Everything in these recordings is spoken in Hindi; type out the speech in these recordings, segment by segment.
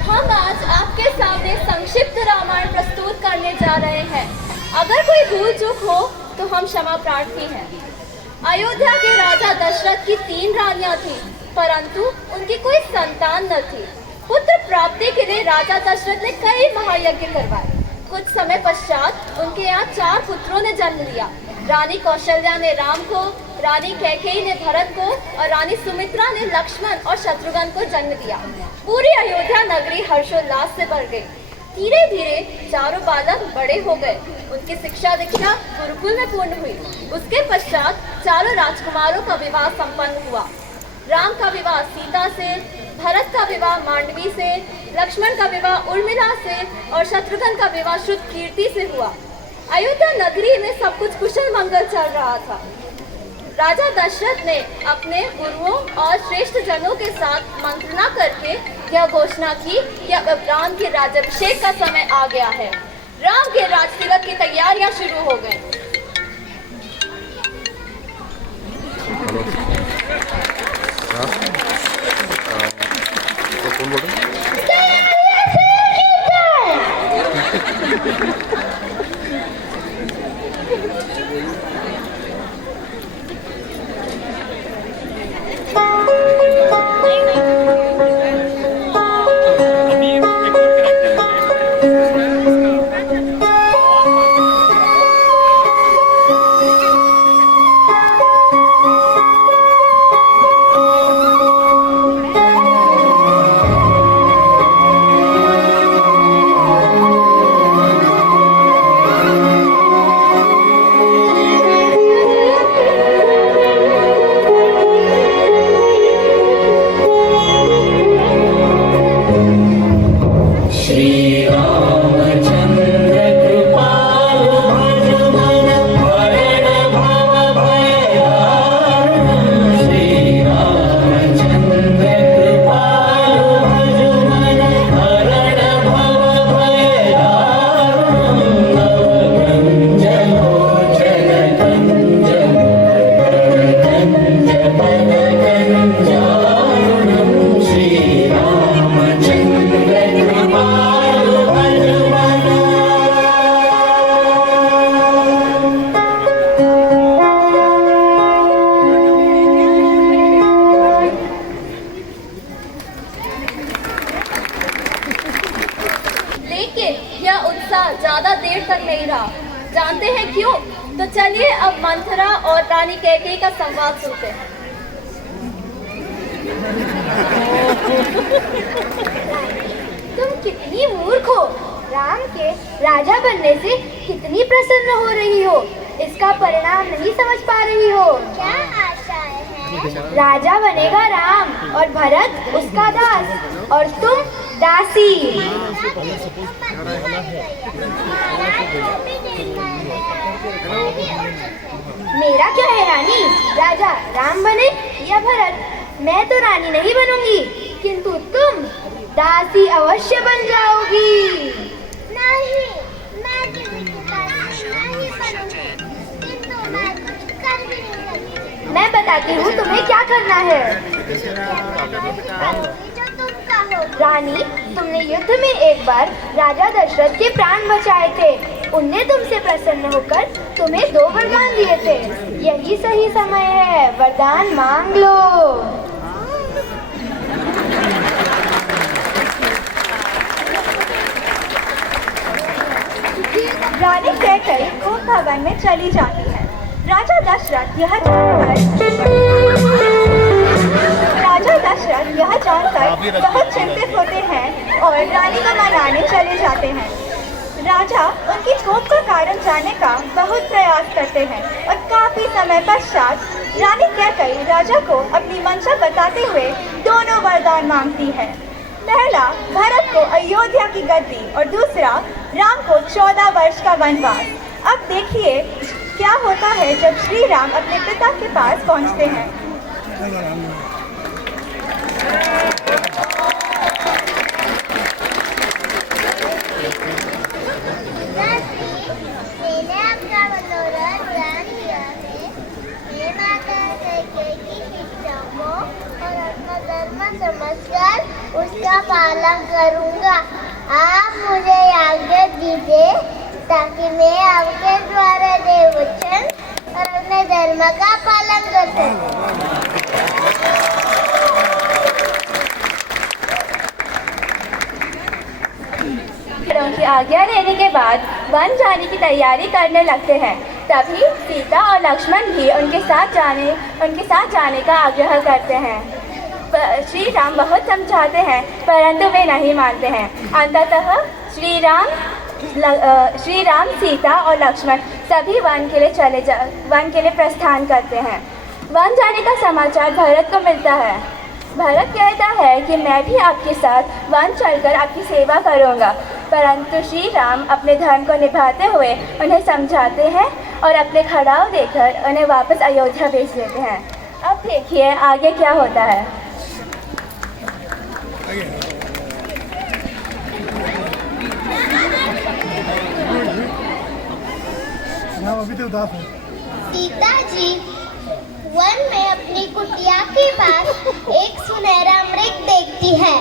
हम आज आपके सामने संक्षिप्त रामायण प्रस्तुत करने जा रहे हैं। अगर कोई भूल चूक हो तो हम क्षमा प्रार्थी हैं। अयोध्या के राजा दशरथ की 3 रानियां थीं, परंतु उनकी कोई संतान न थी। पुत्र प्राप्ति के लिए राजा दशरथ ने कई महायज्ञ करवाए। कुछ समय पश्चात उनके यहाँ 4 पुत्रों ने जन्म लिया। रानी कौशल्या ने राम को, रानी कैकेयी ने भरत को और रानी सुमित्रा ने लक्ष्मण और शत्रुघ्न को जन्म दिया। पूरी अयोध्या नगरी हर्षोल्लास से भर गई। धीरे धीरे चारों बालक बड़े हो गए। उनकी शिक्षा दीक्षा गुरुकुल में पूर्ण हुई। उसके पश्चात चारों राजकुमारों का विवाह संपन्न हुआ। राम का विवाह सीता से, भरत का विवाह मांडवी से, लक्ष्मण का विवाह उर्मिला से और शत्रुघ्न का विवाह शुद्ध कीर्ति से हुआ। अयोध्या नगरी में सब कुछ कुशल मंगल चल रहा था। राजा दशरथ ने अपने गुरुओं और श्रेष्ठ जनों के साथ मंत्रणा करके यह घोषणा की कि अब राम के राज्याभिषेक का समय आ गया है। राम के राजतिलक की तैयारियां शुरू हो गई। ज्यादा देर तक नहीं रहा। जानते हैं क्यों? तो चलिए अब मंथरा और रानी कैकेयी का संवाद सुनते हैं। तुम कितनी मूर्ख हो। राम के राजा बनने से कितनी प्रसन्न हो रही हो, इसका परिणाम नहीं समझ पा रही हो। क्या आशाएं हैं? राजा बनेगा राम और भरत उसका दास और तुम दासी। मेरा क्या है रानी, राजा राम बने या भरत, मैं तो रानी नहीं बनूंगी, किंतु तुम दासी अवश्य बन जाओगी। नहीं, मैं किसी की दासी नहीं बनूंगी, किंतु मैं कुछ कर भी नहीं सकती। मैं बताती हूँ तुम्हें क्या करना है। रानी, तुमने युद्ध में एक बार राजा दशरथ के प्राण बचाए थे। उनने तुमसे प्रसन्न होकर तुम्हें 2 वरदान दिए थे। यही सही समय है, वरदान मांग लो। रानी कैकेयी खूब भवन में चली जाती है। राजा दशरथ यह जानकर बहुत चिंतित होते हैं और रानी को मनाने चले जाते हैं। राजा उनकी क्षोभ का कारण जानने का बहुत प्रयास करते हैं और काफी समय पश्चात रानी कैकेयी राजा को अपनी मंशा बताते हुए दोनों वरदान मांगती है। पहला, भरत को अयोध्या की गद्दी और दूसरा, राम को 14 वर्ष का वनवास। अब देखिए क्या होता है जब श्री राम अपने पिता के पास पहुंचते हैं। धर्म समझकर उसका पालन करूंगा। आप मुझे आज्ञा दीजिए ताकि मैं आपके द्वारा दिए वचन और अपने धर्म का पालन कर सकूं। की आज्ञा लेने के बाद वन जाने की तैयारी करने लगते हैं। तभी सीता और लक्ष्मण भी उनके साथ जाने का आग्रह करते हैं। श्री राम बहुत समझाते हैं परंतु वे नहीं मानते हैं। अंततः श्री राम, सीता और लक्ष्मण सभी वन के लिए प्रस्थान करते हैं। वन जाने का समाचार भरत को मिलता है। भरत कहता है कि मैं भी आपके साथ वन चलकर आपकी सेवा करूंगा, परंतु श्री राम अपने धर्म को निभाते हुए उन्हें समझाते हैं और अपने खड़ाव देकर उन्हें वापस अयोध्या भेज देते हैं। अब देखिए आगे क्या होता है। सीता जी वन में अपनी कुटिया के पास एक सुनहरा मृग देखती है।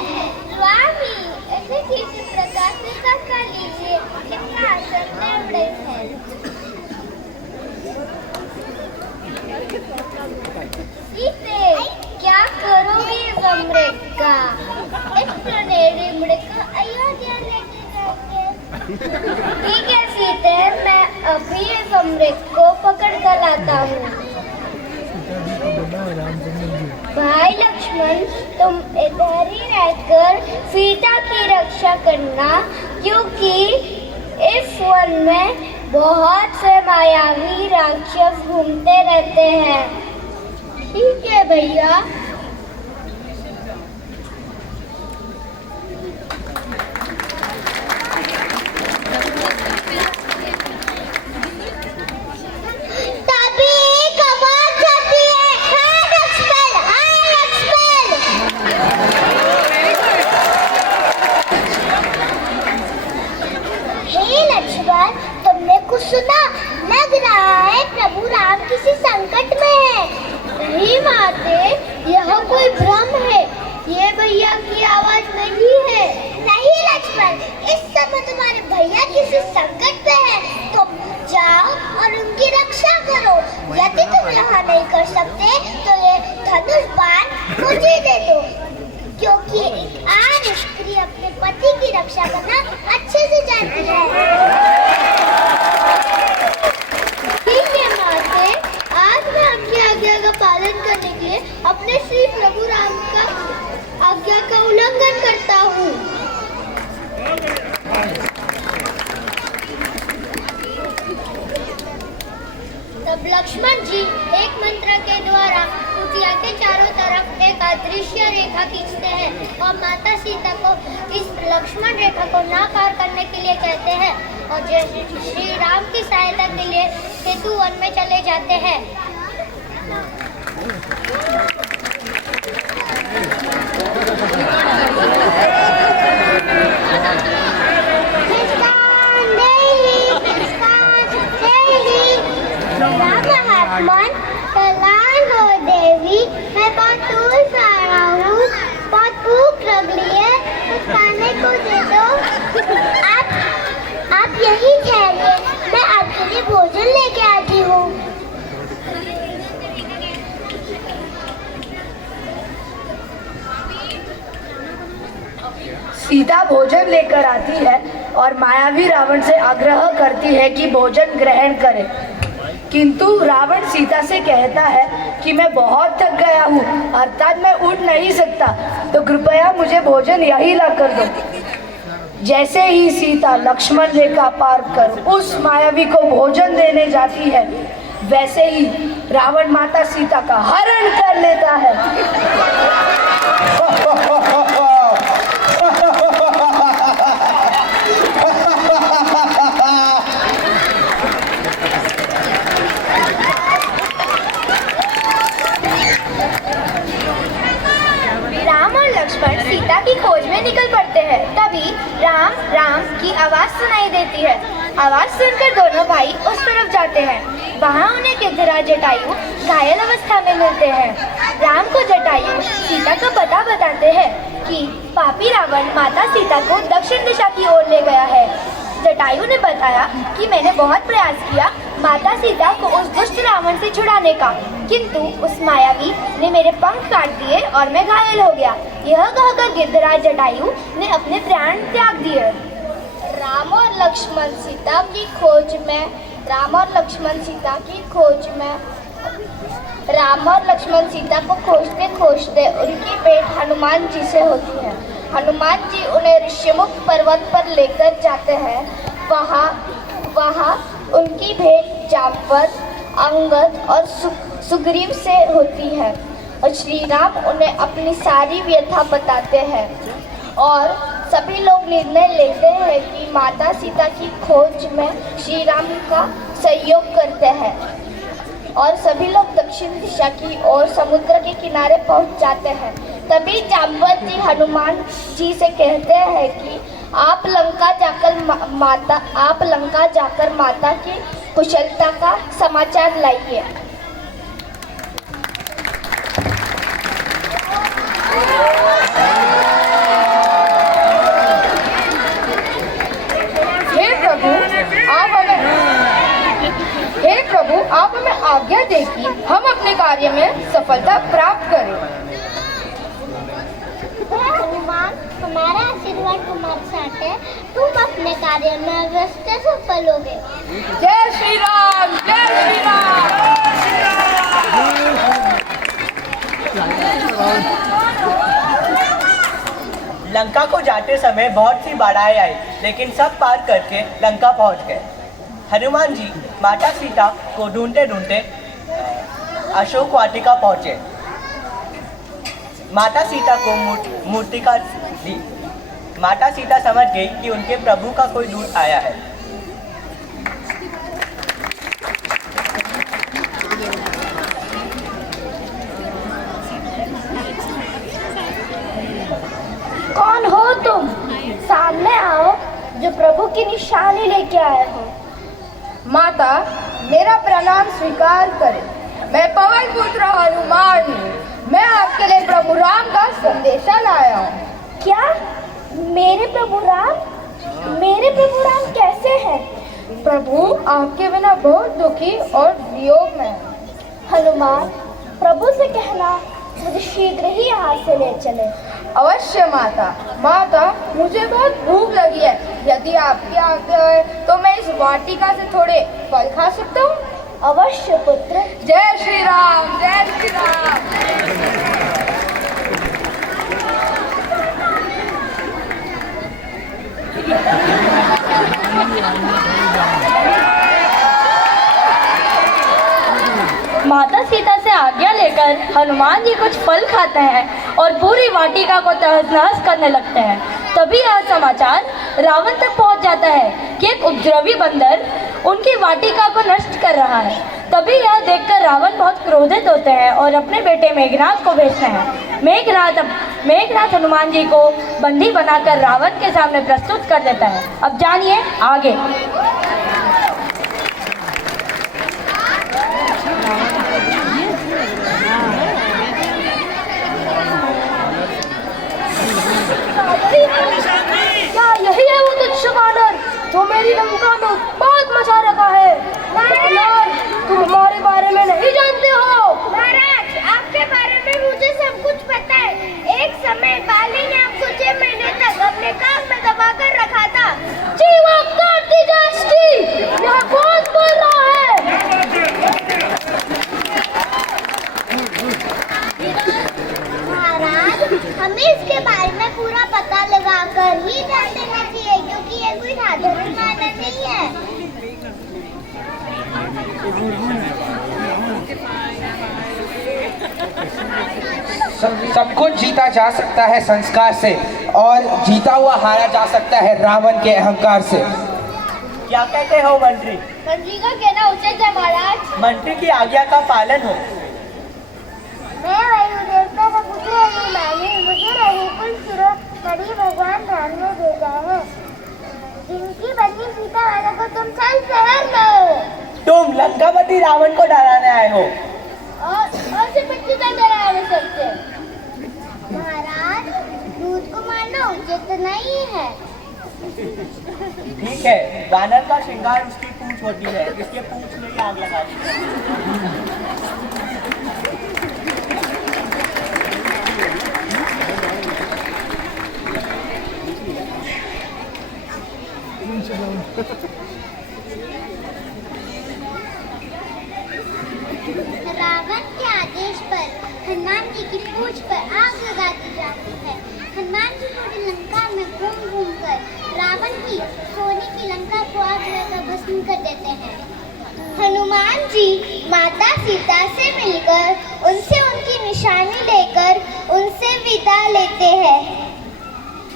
स्वामी, ऐसे किसी प्रकार से सब कर लीजिए, कितना सुंदर मृग है। सीते, क्या करोगे इस मृग का? इस सुनहरे मृग को अयोध्या लेके जाएंगे। ठीक है सीते, मैं अभी इस मृग को पकड़ कर लाता हूँ। भाई लक्ष्मण, तुम इधर ही रहकर सीता की रक्षा करना, क्योंकि इस वन में बहुत से मायावी राक्षस घूमते रहते हैं। ठीक है भैया। सुना, लग रहा है प्रभु राम किसी संकट में है। नहीं माते, यह कोई भ्रम है, ये भैया की आवाज नहीं है। नहीं लक्ष्मण, इस समय तुम्हारे भैया किसी संकट में है। तुम जाओ और उनकी रक्षा करो। यदि तुम यहाँ नहीं कर सकते तो ये धनुष बाण मुझे दे दो, क्योंकि आज स्त्री अपने पति की रक्षा करना अच्छे से जानती है। आज मैं आपकी आज्ञा का पालन करने के लिए अपने श्री प्रभु राम का आज्ञा का उल्लंघन करता हूँ। तब लक्ष्मण जी एक मंत्र के द्वारा कुटिया के चारों तरफ एक अदृश्य रेखा खींचते हैं और माता सीता को इस लक्ष्मण रेखा को ना पार करने के लिए कहते हैं और श्री राम की सहायता के लिए सेतु वन में चले जाते हैं। देवी, मैं बहुत दूर से आ रहा हूँ, बहुत भूख लग रही है, कुछ खाने को दे दो। आप यहीं ठहरिए, मैं आपके लिए भोजन लेके आती हूँ। सीता भोजन लेकर आती है और मायावी रावण से आग्रह करती है कि भोजन ग्रहण करे, किंतु रावण सीता से कहता है कि मैं बहुत थक गया हूँ, अर्थात मैं उठ नहीं सकता, तो कृपया मुझे भोजन यही ला कर दो। जैसे ही सीता लक्ष्मण रेखा पार कर उस मायावी को भोजन देने जाती है, वैसे ही रावण माता सीता का हरण कर लेता है। सीता की खोज में निकल पड़ते हैं। तभी राम राम की आवाज सुनाई देती है। आवाज सुनकर दोनों भाई उस तरफ जाते हैं। वहाँ उन्हें गिद्धराज जटायु घायल अवस्था में मिलते हैं। राम को जटायु सीता का पता बताते हैं कि पापी रावण माता सीता को दक्षिण दिशा की ओर ले गया है। जटायु ने बताया कि मैंने बहुत प्रयास किया माता सीता को उस दुष्ट रावण से छुड़ाने का, किंतु उस मायावी ने मेरे पंख काट दिए और मैं घायल हो गया। यह कहकर गिद्धराज जटायु ने अपने प्राण त्याग दिए। राम और लक्ष्मण सीता की खोज में राम और लक्ष्मण सीता को खोजते खोजते उनकी भेंट हनुमान जी से होती है। हनुमान जी उन्हें ऋषिमुख पर्वत पर लेकर जाते हैं। वहाँ उनकी भेंट जामवंत, अंगद और सुग्रीव से होती है और श्री राम उन्हें अपनी सारी व्यथा बताते हैं और सभी लोग निर्णय लेते हैं कि माता सीता की खोज में श्री राम का सहयोग करते हैं और सभी लोग दक्षिण दिशा की ओर समुद्र के किनारे पहुंच जाते हैं। तभी जामवंत जी हनुमान जी से कहते हैं कि आप लंका जाकर माता की कुशलता का समाचार लाइए। हे प्रभु, आप हमें आज्ञा दें कि हम अपने कार्य में सफलता प्राप्त करें। हनुमान, हमारा आशीर्वाद तुम्हारे साथ है। तुम अपने कार्य में अवश्य सफल होगे। जय श्री राम, जय श्री राम। लंका को जाते समय बहुत सी बाधाएं आई, लेकिन सब पार करके लंका पहुंच गए। हनुमान जी माता सीता को ढूंढते ढूंढते अशोक वाटिका पहुंचे। माता सीता को मूर्तिका दी। माता सीता समझ गई कि उनके प्रभु का कोई दूत आया है। कौन हो तुम? सामने आओ, जो प्रभु की निशानी लेके आए हो। माता, मेरा प्रणाम स्वीकार करें। मैं पवन पुत्र हनुमान हूँ। मैं आपके लिए प्रभु राम का संदेशा लाया हूँ। क्या? मेरे प्रभु राम कैसे हैं? प्रभु आपके बिना बहुत दुखी और वियोग में है। हनुमान, प्रभु से कहना मुझे शीघ्र ही यहाँ से ले चले। अवश्य माता। माता, मुझे बहुत भूख लगी है। यदि आपकी आज्ञा है तो मैं इस वाटिका से थोड़े फल खा सकता हूँ? अवश्य पुत्र। जय श्री राम, जय श्री राम। माता सीता से आज्ञा लेकर हनुमान जी कुछ फल खाते हैं और पूरी वाटिका को तहस नहस करने लगते हैं। तभी यह समाचार रावण तक पहुंच जाता है कि एक उपद्रवी बंदर उनकी वाटिका को नष्ट कर रहा है। तभी यह देखकर रावण बहुत क्रोधित होते हैं और अपने बेटे मेघनाथ को भेजते हैं। मेघनाथ हनुमान जी को बंदी बनाकर रावण के सामने प्रस्तुत कर देता है। अब जानिए आगे। क्या यही है वो तुच्छ बानर जो मेरी लंका में उत्पात मचा रखा है? तुम हमारे बारे में नहीं जानते हो। महाराज, आपके बारे में मुझे सब कुछ पता है। एक समय बाली ने आपको 6 महीने तक अपने कान में दबा कर रखा था। जीवा काट दी जाए इसकी। यह कौन बोल रहा है? महाराज, हमें इसके बारे में पूरा पता लगा कर ही जान देना चाहिए, क्योंकि ये कोई साधारण मानव नहीं है। सब कुछ जीता जा सकता है संस्कार से, और जीता हुआ हारा जा सकता है रावण के अहंकार से। क्या कहते हो मंत्री? मंत्री का कहना उचित है महाराज। मंत्री की आज्ञा का पालन हो। मैं वायु देवता का पुत्र हूँ। मैंने मुझे रघुकुल सुरपति भगवान राम ने भेजा है, जिनकी बनी सीता वालों को तुम कल शहर में हो। तुम लंकापति रावण को डराने आए हो और सिर्फ डराने सकते। महाराज, उचित नहीं है। ठीक है, वानर का श्रृंगार उसकी पूंछ होती है, इसके पूंछ में ही आग लगा दी। रावण के आदेश पर हनुमान जी की पूंछ पर आग लगा दी जाती है। हनुमान जी पूरी लंका में घूम घूम कर रावण की सोने की लंका को आग लगाकर भस्म कर देते हैं। हनुमान जी माता सीता से मिलकर उनसे उनकी निशानी लेकर उनसे विदा लेते हैं।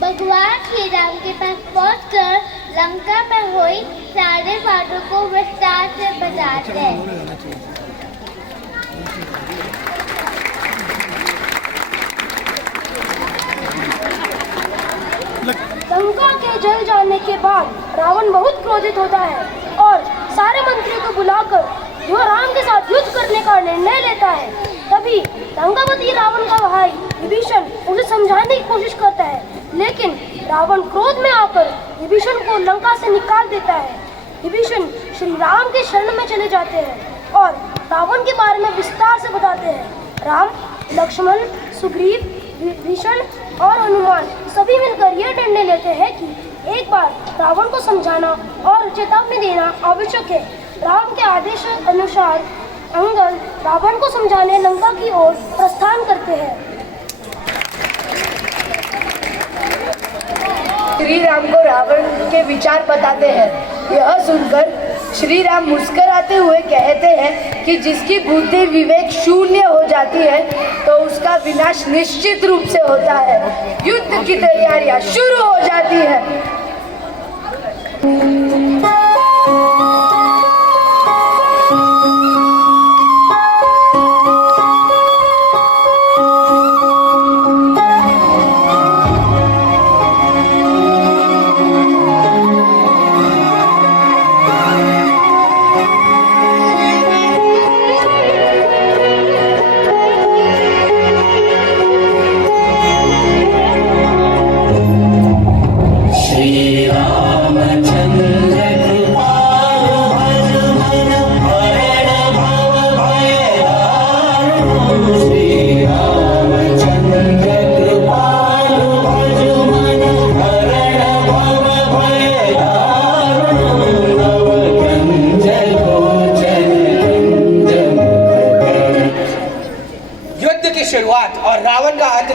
भगवान श्री राम के पास पहुंचकर लंका में हुई सारे बातों को विस्तार से बताते हैं। लंका के जल जाने के बाद रावण बहुत क्रोधित होता है और सारे मंत्रियों को बुलाकर वह राम के साथ युद्ध करने का निर्णय लेता है। तभी लंकापति रावण का भाई विभीषण उसे समझाने की कोशिश करता है, लेकिन रावण क्रोध में आकर विभीषण को लंका से निकाल देता है। विभीषण श्री राम के शरण में चले जाते हैं और रावण के बारे में विस्तार से बताते हैं। राम, लक्ष्मण, सुग्रीव, विभीषण और हनुमान सभी मिलकर यह निर्णय लेते हैं कि एक बार रावण को समझाना और चेतावनी देना आवश्यक है। राम के आदेश अनुसार अंगद रावण को समझाने लंका की ओर प्रस्थान करते हैं। श्री राम को रावण के विचार बताते हैं। यह सुनकर श्री राम मुस्कुराते हुए कहते हैं कि जिसकी बुद्धि विवेक शून्य हो जाती है तो उसका विनाश निश्चित रूप से होता है। युद्ध की तैयारियां शुरू हो जाती है।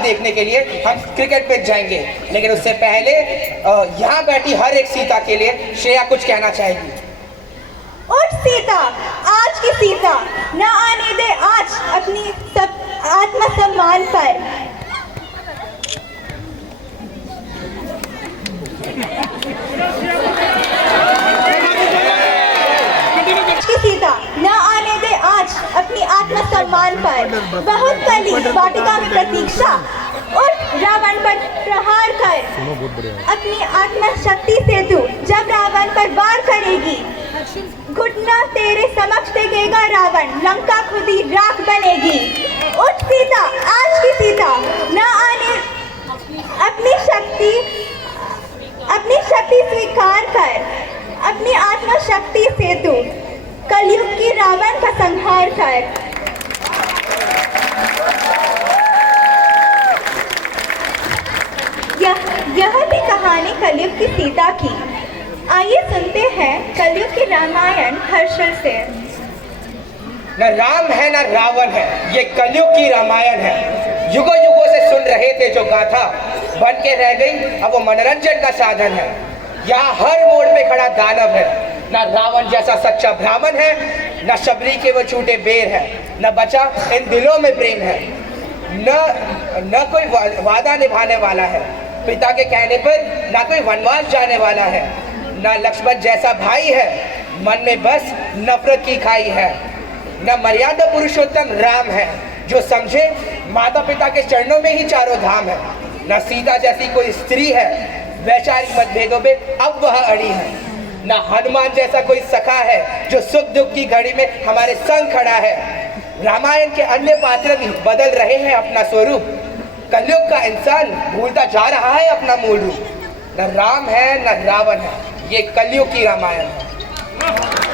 देखने के लिए हम क्रिकेट पिच जाएंगे, लेकिन उससे पहले यहाँ बैठी हर एक सीता के लिए श्रेया कुछ कहना चाहेगी। उठ सीता, आज की सीता, न आने दे आज अपनी आत्मसम्मान पर। सीता, न आने दे आज अपनी आत्मसम्मान पर। बहुत पली वाटिका में प्रतीक्षा और रावण पर प्रहार कर। अपनी आत्मशक्ति से तू जब रावण पर वार करेगी, घुटना तेरे समक्ष टेकेगा रावण, लंका खुद ही राख बनेगी। उठ सीता, आज की सीता, न आने अपनी शक्ति स्वीकार कर। अपनी आत्मशक्ति से तू कलयुग की रावण का संहार कर। यह थी कहानी कलयुग की सीता की। आइए सुनते हैं कलयुग की रामायण हर्षल से। न राम है न रावण है, ये कलयुग की रामायण है। युगों युगों से सुन रहे थे जो गाथा, बन के रह गई अब वो मनोरंजन का साधन है। यहाँ हर मोड़ पे खड़ा दानव है, न रावण जैसा सच्चा ब्राह्मण है, न शबरी के वो झूठे बेर है, न बचा इन दिलों में प्रेम है, न कोई वादा निभाने वाला है पिता के कहने पर, न कोई वनवास जाने वाला है, न लक्ष्मण जैसा भाई है, मन में बस नफरत की खाई है, न मर्यादा पुरुषोत्तम राम है जो समझे माता पिता के चरणों में ही चारों धाम है, न सीता जैसी कोई स्त्री है वैचारिक मतभेदों में अब वह अड़ी है, न हनुमान जैसा कोई सखा है जो सुख दुख की घड़ी में हमारे संग खड़ा है। रामायण के अन्य पात्र भी बदल रहे हैं अपना स्वरूप, कलयुग का इंसान भूलता जा रहा है अपना मूल रूप। न राम है न रावण है, ये कलयुग की रामायण है।